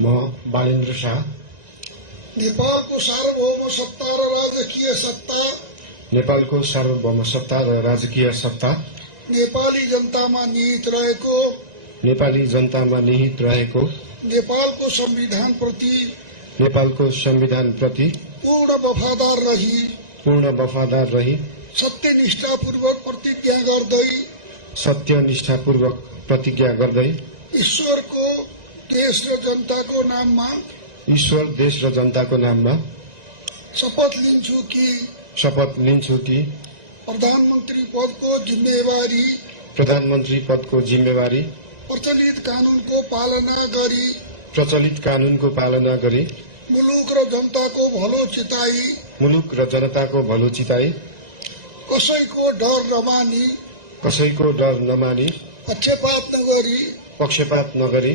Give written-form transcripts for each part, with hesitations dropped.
म बालेन्द्र शाह नेपालको सार्वभौम सत्ता र राजकीय सत्ता नेपालको सार्वभौम सत्ता र राजकीय सत्ता नेपाली जनतामा निहित रहेको नेपालको संविधान प्रति पूर्ण वफादार रही सत्यनिष्ठापूर्वक प्रतिज्ञा गर्दै ईश्वर देश र जनताको नाममा शपथ लिन्छु कि प्रधानमन्त्री पदको जिम्मेवारी प्रचलित कानूनको पालना गरी मुलुक र जनताको भलो चिताई कसैको डर नमानी पक्षपात नगरी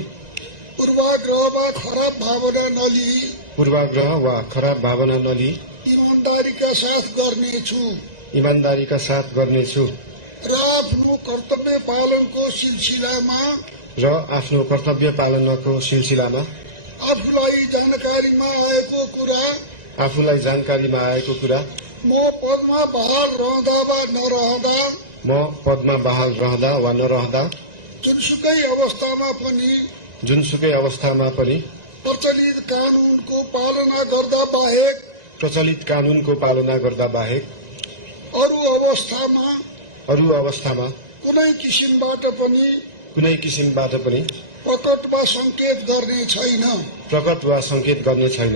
पूर्वाग्रह वा खराब भावना नलिई ईमानदारीका साथ गर्नेछु र आफ्नो कर्तव्य पालनको सिलसिलामा आफूलाई जानकारीमा आएको कुरा म पदमा बहाल रहँदा वा नरहँदा जुनसुकै अवस्थामा पनि प्रचलित कानूनको पालना गर्दा बाहेक अरू अवस्थामा कुनै किसिमबाट पनि प्रकट वा संकेत गर्ने छैन।